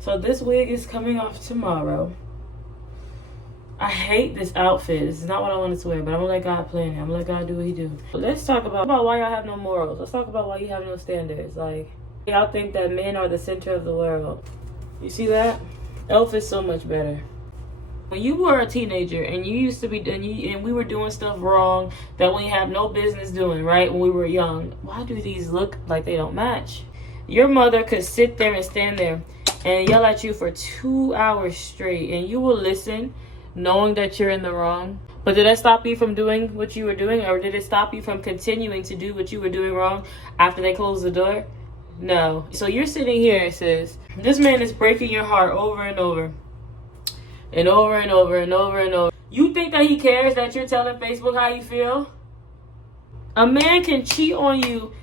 So this wig is coming off tomorrow. I hate this outfit. This is not what I wanted to wear, but I'm gonna let God plan it. I'm gonna let God do what he do. Let's talk about why y'all have no morals. Let's talk about why you have no standards. Like, y'all think that men are the center of the world. You see that? Elf is so much better. When you were a teenager and you used to be and we were doing stuff wrong that we have no business doing, right? When we were young, why do these look like they don't match? Your mother could sit there and stand there and yell at you for 2 hours straight, and you will listen, knowing that you're in the wrong. But did that stop you from doing what you were doing, or did it stop you from continuing to do what you were doing wrong after they closed the door? No. So you're sitting here, sis. This man is breaking your heart over and over. And over and over and over and over. You think that he cares that you're telling Facebook how you feel? A man can cheat on you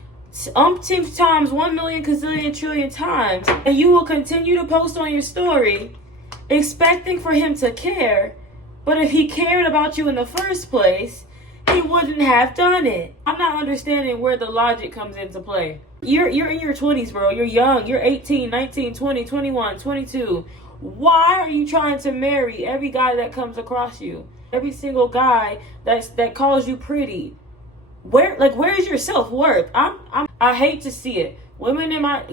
umpteen times, 1 million gazillion trillion times, and you will continue to post on your story expecting for him to care. But if he cared about you in the first place, he wouldn't have done it. I'm not understanding where the logic comes into play. You're in your 20s, bro. You're young. You're 18, 19, 20, 21, 22. Why are you trying to marry every guy that comes across you? Every single guy that calls you pretty? Where's your self-worth? I hate to see it.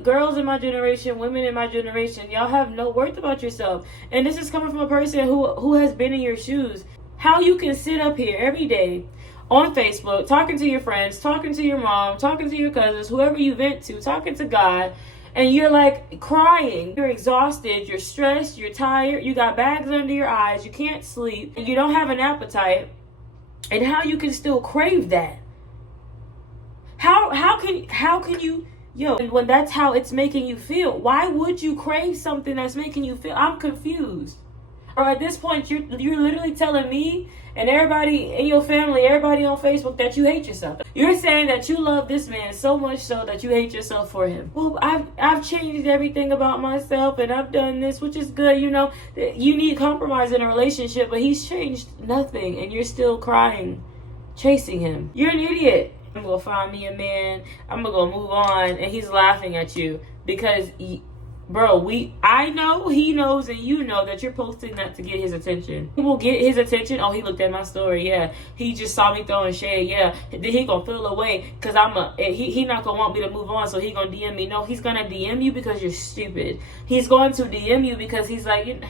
Girls in my generation, women in my generation, y'all have no worth about yourself. And this is coming from a person who has been in your shoes. How you can sit up here every day on Facebook, talking to your friends, talking to your mom, talking to your cousins, whoever you vent to, talking to God, and you're like crying. You're exhausted, you're stressed, you're tired, you got bags under your eyes, you can't sleep, and you don't have an appetite. And how you can still crave that? How can you, when that's how it's making you feel, why would you crave something that's making you feel? I'm confused. Or at this point, you're literally telling me and everybody in your family, everybody on Facebook, that you hate yourself. You're saying that you love this man so much so that you hate yourself for him. Well, I've changed everything about myself and I've done this, which is good. You need compromise in a relationship, but he's changed nothing and you're still crying, chasing him. You're an idiot. I'm gonna find me a man, I'm gonna go move on, and he's laughing at you because I know, he knows, and you know that you're posting that to get his attention. He will get his attention. Oh, he looked at my story. Yeah, he just saw me throwing shade. Yeah, then he gonna feel away because he not gonna want me to move on, so he gonna DM me. No, he's gonna DM you because you're stupid. He's going to DM you because he's like,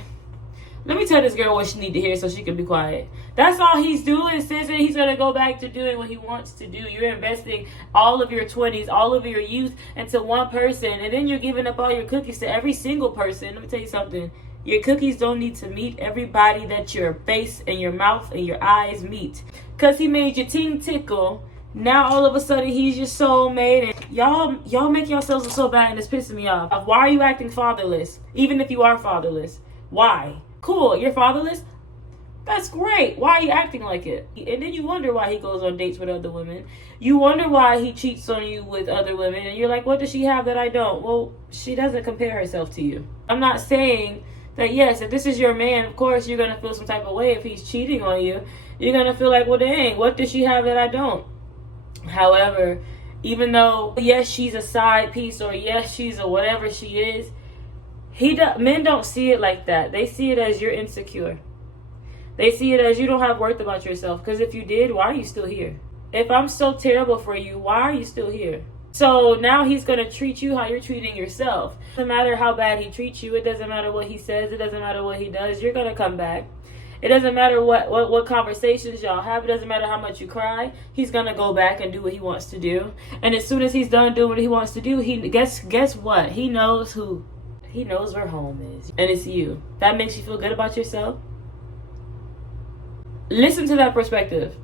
let me tell this girl what she need to hear so she can be quiet. That's all he's doing, sis, and he's going to go back to doing what he wants to do. You're investing all of your 20s, all of your youth into one person, and then you're giving up all your cookies to every single person. Let me tell you something. Your cookies don't need to meet everybody that your face and your mouth and your eyes meet. Because he made your ting tickle. Now all of a sudden he's your soulmate. And y'all make yourselves look so bad, and it's pissing me off. Why are you acting fatherless? Even if you are fatherless. Why? Cool, you're fatherless? That's great. Why are you acting like it? And then you wonder why he goes on dates with other women. You wonder why he cheats on you with other women. And you're like, what does she have that I don't? Well, she doesn't compare herself to you. I'm not saying that, yes, if this is your man, of course you're going to feel some type of way if he's cheating on you. You're going to feel like, well, dang, what does she have that I don't? However, even though, yes, she's a side piece, or yes, she's a whatever she is, men don't see it like that. They see it as you're insecure. They see it as you don't have worth about yourself. Because if you did, why are you still here? If I'm so terrible for you, why are you still here? So now he's going to treat you how you're treating yourself. It doesn't matter how bad he treats you. It doesn't matter what he says. It doesn't matter what he does. You're going to come back. It doesn't matter what conversations y'all have. It doesn't matter how much you cry. He's going to go back and do what he wants to do. And as soon as he's done doing what he wants to do, guess what? He knows where home is. And it's you. That makes you feel good about yourself? Listen to that perspective.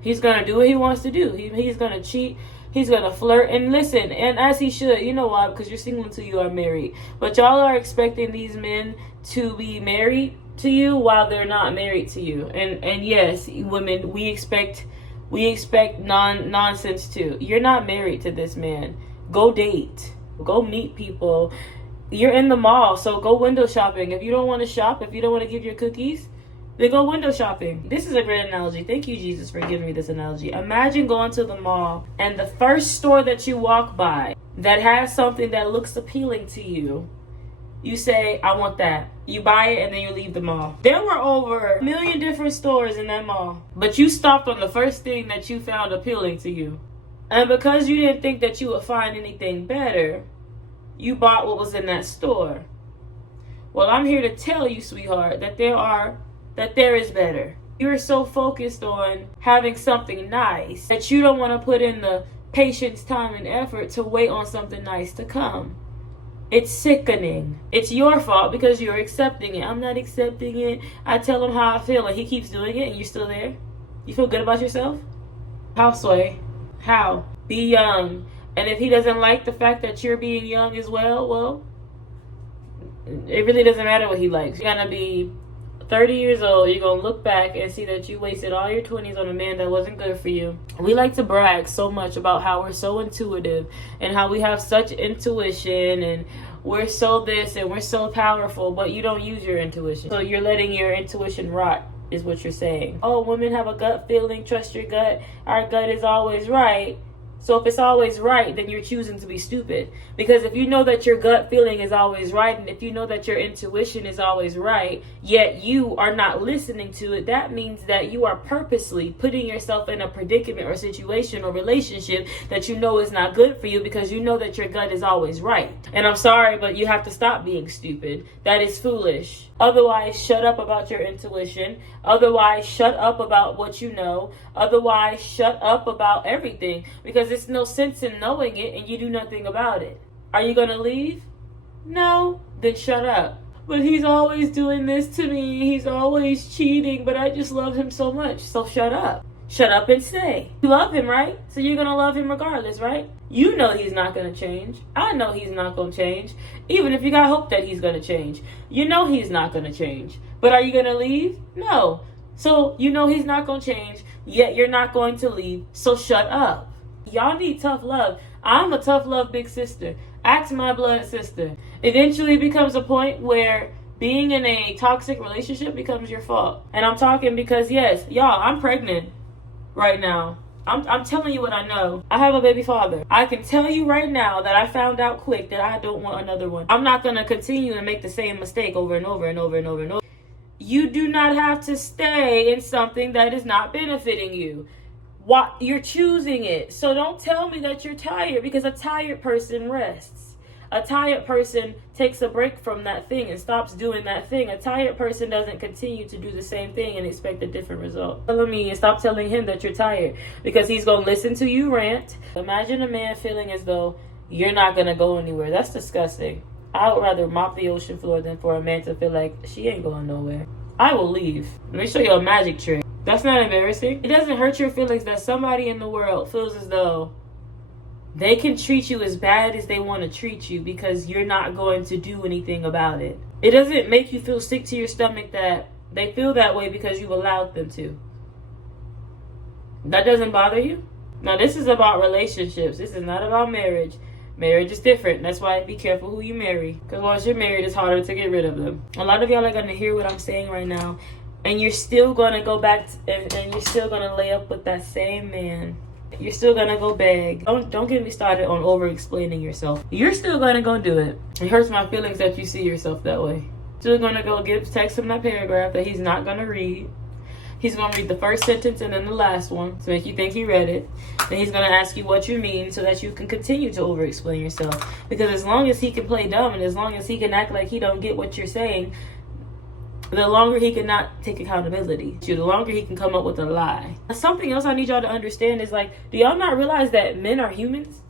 He's going to do what he wants to do. He's going to cheat. He's going to flirt. And listen, and as he should. You know why? Because you're single until you are married. But y'all are expecting these men to be married to you while they're not married to you. And yes, women, we expect nonsense too. You're not married to this man. Go date. Go meet people. You're in the mall, so go window shopping. If you don't want to shop, if you don't want to give your cookies, then go window shopping. This is a great analogy. Thank you, Jesus, for giving me this analogy. Imagine going to the mall and the first store that you walk by that has something that looks appealing to you, You say, I want that. You buy it and then you leave the mall. There were over 1 million different stores in that mall, but you stopped on the first thing that you found appealing to you. And because you didn't think that you would find anything better, you bought what was in that store. Well, I'm here to tell you, sweetheart, that there is better. You're so focused on having something nice that you don't want to put in the patience, time, and effort to wait on something nice to come. It's sickening. It's your fault because you're accepting it. I'm not accepting it. I tell him how I feel and he keeps doing it and you're still there. You feel good about yourself? How, Sway? How? Be young. And if he doesn't like the fact that you're being young as well, it really doesn't matter what he likes. You're going to be 30 years old, you're going to look back and see that you wasted all your 20s on a man that wasn't good for you. We like to brag so much about how we're so intuitive and how we have such intuition and we're so this and we're so powerful, but you don't use your intuition. So you're letting your intuition rot, is what you're saying. Oh, women have a gut feeling, trust your gut. Our gut is always right. So if it's always right, then you're choosing to be stupid. Because if you know that your gut feeling is always right, and if you know that your intuition is always right, yet you are not listening to it, that means that you are purposely putting yourself in a predicament or situation or relationship that you know is not good for you because you know that your gut is always right. And I'm sorry, but you have to stop being stupid. That is foolish. Otherwise, shut up about your intuition. Otherwise, shut up about what you know. Otherwise, shut up about everything because there's no sense in knowing it and you do nothing about it. Are you going to leave? No? Then shut up. But he's always doing this to me. He's always cheating, but I just love him so much. So shut up. Shut up and stay. You love him, right? So you're going to love him regardless, right? You know he's not going to change. I know he's not going to change. Even if you got hope that he's going to change. You know he's not going to change. But are you going to leave? No. So you know he's not going to change, yet you're not going to leave. So shut up. Y'all need tough love. I'm a tough love big sister. Ask my blood sister. Eventually becomes a point where being in a toxic relationship becomes your fault. And I'm talking because, yes, y'all, I'm pregnant right now. I'm telling you what I know. I have a baby father. I can tell you right now that I found out quick that I don't want another one. I'm not going to continue and make the same mistake over and over and over and over and over. You do not have to stay in something that is not benefiting you. You're choosing it. So don't tell me that you're tired because a tired person rests. A tired person takes a break from that thing and stops doing that thing. A tired person doesn't continue to do the same thing and expect a different result. Tell me and stop telling him that you're tired because he's going to listen to you rant. Imagine a man feeling as though you're not going to go anywhere. That's disgusting. I would rather mop the ocean floor than for a man to feel like she ain't going nowhere. I will leave. Let me show you a magic trick. That's not embarrassing. It doesn't hurt your feelings that somebody in the world feels as though they can treat you as bad as they want to treat you because you're not going to do anything about it. It doesn't make you feel sick to your stomach that they feel that way because you've allowed them to. That doesn't bother you? Now, this is about relationships. This is not about marriage. Marriage is different. That's why be careful who you marry. Because once you're married, it's harder to get rid of them. A lot of y'all are going to hear what I'm saying right now. And you're still going to go back and you're still going to lay up with that same man. You're still going to go beg. Don't get me started on over-explaining yourself. You're still going to go do it. It hurts my feelings that you see yourself that way. Still going to go text him that paragraph that he's not going to read. He's going to read the first sentence and then the last one to make you think he read it. Then he's going to ask you what you mean so that you can continue to over-explain yourself. Because as long as he can play dumb and as long as he can act like he don't get what you're saying, the longer he cannot take accountability, the longer he can come up with a lie. Something else I need y'all to understand is do y'all not realize that men are humans?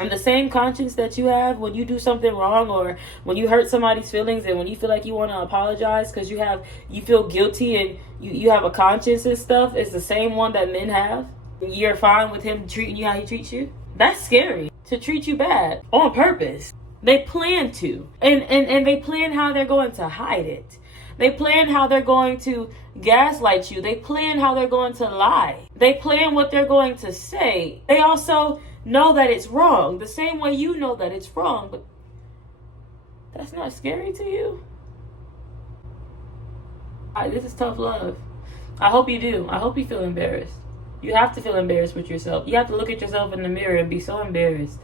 And the same conscience that you have when you do something wrong or when you hurt somebody's feelings and when you feel like you want to apologize because you feel guilty and you have a conscience and stuff is the same one that men have. You're fine with him treating you how he treats you. That's scary. To treat you bad on purpose. They plan to. And they plan how they're going to hide it. They plan how they're going to gaslight you. They plan how they're going to lie. They plan what they're going to say. They also know that it's wrong. The same way you know that it's wrong. But that's not scary to you? This is tough love. I hope you do. I hope you feel embarrassed. You have to feel embarrassed with yourself. You have to look at yourself in the mirror and be so embarrassed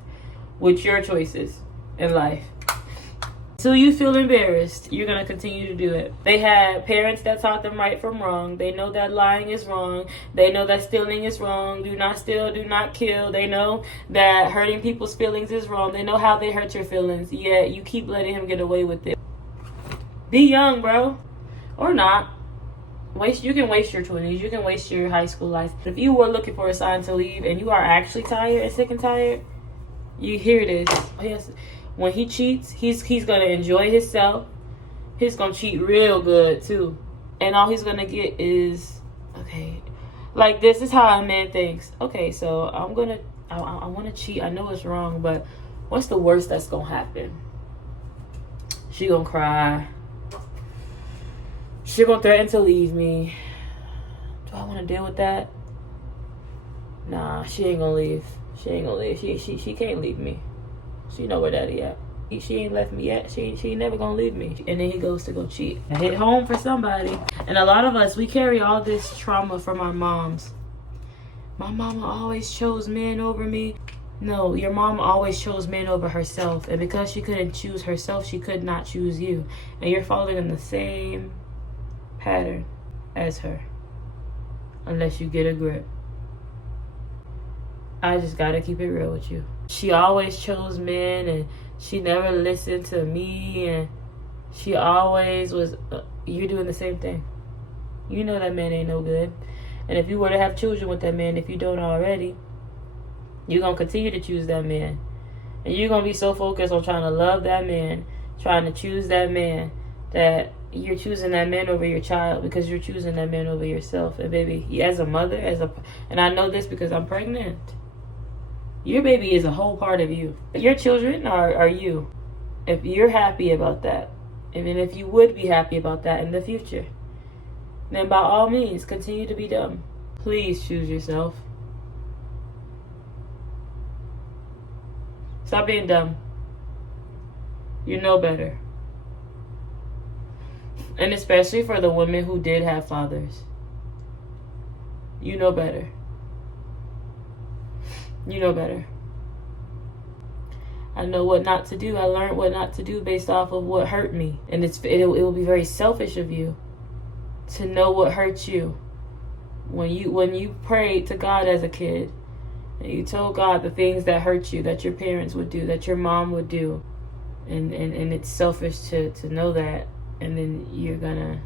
with your choices in life. Till you feel embarrassed, you're going to continue to do it. They had parents that taught them right from wrong. They know that lying is wrong. They know that stealing is wrong. Do not steal, do not kill. They know that hurting people's feelings is wrong. They know how they hurt your feelings. Yet you keep letting him get away with it. Be young, bro. Or not. You can waste your 20s. You can waste your high school life. If you were looking for a sign to leave and you are actually tired and sick and tired, you hear this. Yes. When he cheats, he's gonna enjoy himself. He's gonna cheat real good too, and all he's gonna get is okay. Like, this is how a man thinks. Okay, so I want to cheat. I know it's wrong, but what's the worst that's gonna happen? She gonna cry. She gonna threaten to leave me. Do I want to deal with that? Nah, she ain't gonna leave. She ain't gonna leave. She can't leave me. She know where daddy at. She ain't left me yet. She ain't never gonna leave me. And then he goes to go cheat. I hit home for somebody. And a lot of us, we carry all this trauma from our moms. My mama always chose men over me. No, your mom always chose men over herself. And because she couldn't choose herself, she could not choose you. And you're following in the same pattern as her. Unless you get a grip. I just gotta keep it real with you. She always chose men, and she never listened to me, and she always was, you're doing the same thing. You know that man ain't no good. And if you were to have children with that man, if you don't already, you're gonna continue to choose that man. And you're gonna be so focused on trying to love that man, trying to choose that man, that you're choosing that man over your child, because you're choosing that man over yourself. And baby, as a mother, and I know this because I'm pregnant, your baby is a whole part of you. Your children are you. If you're happy about that, and then if you would be happy about that in the future, then by all means, continue to be dumb. Please choose yourself. Stop being dumb. You know better. And especially for the women who did have fathers. You know better. You know better. I know what not to do. I learned what not to do based off of what hurt me. And it will be very selfish of you to know what hurt you. When you prayed to God as a kid, and you told God the things that hurt you, that your parents would do, that your mom would do. And it's selfish to know that. And then you're gonna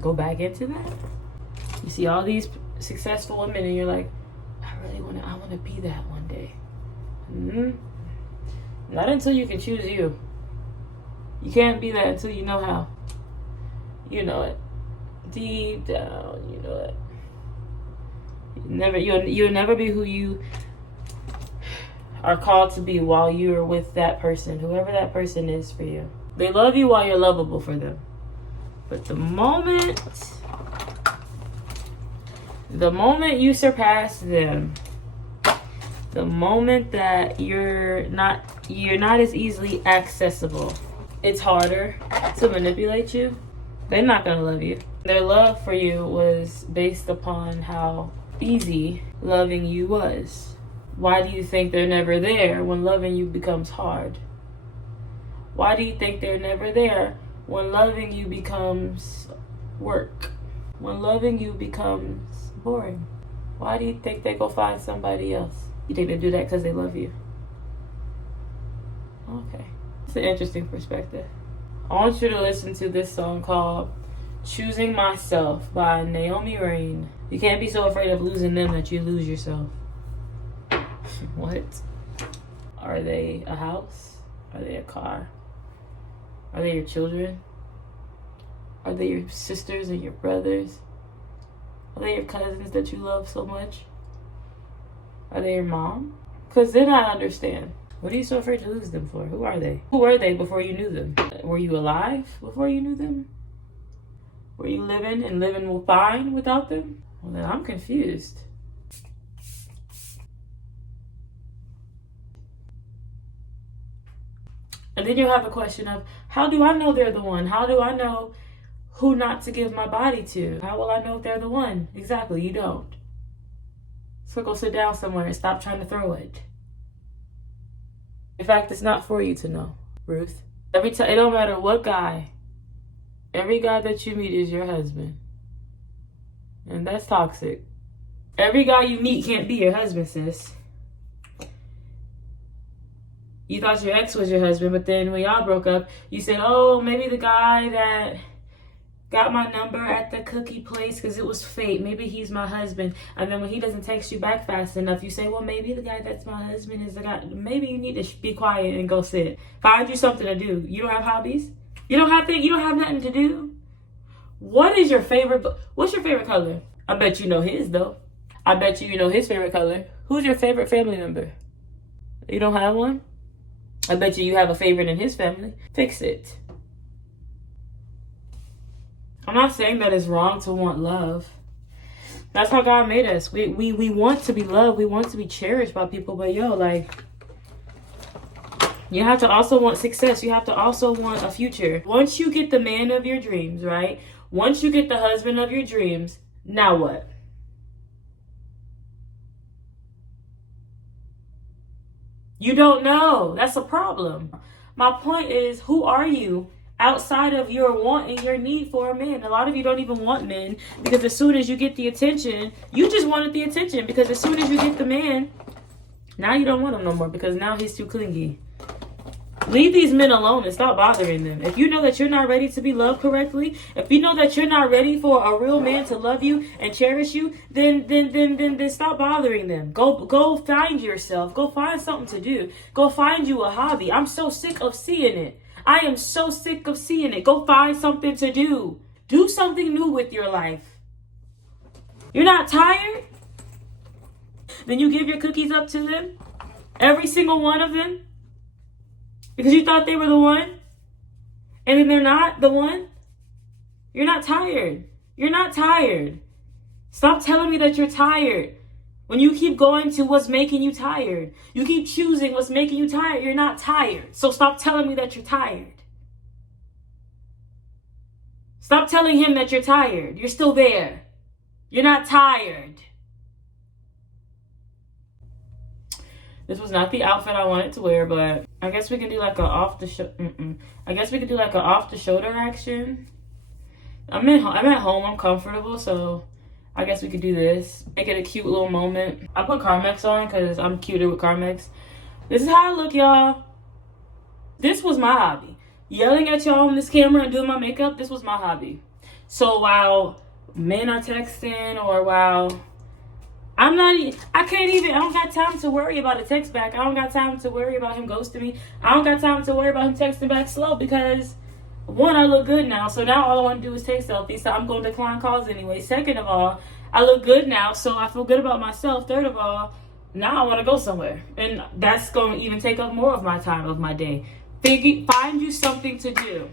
go back into that. You see all these successful women, and you're like, I want to be that one day. Not until you can choose you. You can't be that until you know how. You know it. Deep down, you know it. You'll never be who you are called to be while you're with that person, whoever that person is for you. They love you while you're lovable for them. But the moment you surpass them, the moment that you're not as easily accessible, it's harder to manipulate you. They're not gonna love you. Their love for you was based upon how easy loving you was. Why do you think they're never there when loving you becomes hard? Why do you think they're never there when loving you becomes work? When loving you becomes boring? Why do you think they go find somebody else? You think they do that because they love you? Okay. It's an interesting perspective. I want you to listen to this song called Choosing Myself by Naomi Rain. You can't be so afraid of losing them that you lose yourself. What? Are they a house? Are they a car? Are they your children? Are they your sisters and your brothers? Are they your cousins that you love so much? Are they your mom? Because then I understand. What are you so afraid to lose them for? Who are they? Who were they before you knew them? Were you alive before you knew them? Were you living fine without them? Well, then I'm confused. And then you have the question of, how do I know they're the one? How do I know who not to give my body to? How will I know if they're the one? Exactly, you don't. So go sit down somewhere and stop trying to throw it. In fact, it's not for you to know, Ruth. Every time, it don't matter what guy, every guy that you meet is your husband. And that's toxic. Every guy you meet can't be your husband, sis. You thought your ex was your husband, but then when y'all broke up, you said, oh, maybe the guy that got my number at the cookie place because it was fate. Maybe he's my husband. And then when he doesn't text you back fast enough, you say, well, maybe the guy that's my husband is the guy. Maybe you need to be quiet and go sit. Find you something to do. You don't have hobbies? You don't have nothing to do? What's your favorite color? I bet you know his, though. I bet you know his favorite color. Who's your favorite family member? You don't have one? I bet you have a favorite in his family. Fix it. I'm not saying that it's wrong to want love. That's how God made us. We want to be loved. We want to be cherished by people. But yo, like, you have to also want success. You have to also want a future. Once you get the man of your dreams, right? Once you get the husband of your dreams, now what? You don't know. That's a problem. My point is, who are you outside of your want and your need for a man? A lot of you don't even want men because as soon as you get the attention, you just wanted the attention because as soon as you get the man, now you don't want him no more because now he's too clingy. Leave these men alone and stop bothering them. If you know that you're not ready to be loved correctly, if you know that you're not ready for a real man to love you and cherish you, then stop bothering them. Go find yourself. Go find something to do. Go find you a hobby. I'm so sick of seeing it. I am so sick of seeing it. Go find something to do. Do something new with your life. You're not tired? Then you give your cookies up to them? Every single one of them? Because you thought they were the one? And then they're not the one? You're not tired. You're not tired. Stop telling me that you're tired. When you keep going to what's making you tired, you keep choosing what's making you tired, you're not tired. So stop telling me that you're tired. Stop telling him that you're tired. You're still there. You're not tired. This was not the outfit I wanted to wear, but I guess we can do like a off the shoulder action. I'm at home. I'm comfortable, so I guess we could do this. Make it a cute little moment. I put Carmex on because I'm cuter with Carmex. This is how I look, y'all. This was my hobby. Yelling at y'all on this camera and doing my makeup, this was my hobby. So while men are texting or while I don't got time to worry about a text back. I don't got time to worry about him ghosting me. I don't got time to worry about him texting back slow because one, I look good now. So now all I want to do is take selfies. So I'm going to decline calls anyway. Second of all, I look good now. So I feel good about myself. Third of all, now I want to go somewhere. And that's going to even take up more of my time of my day. Find you something to do.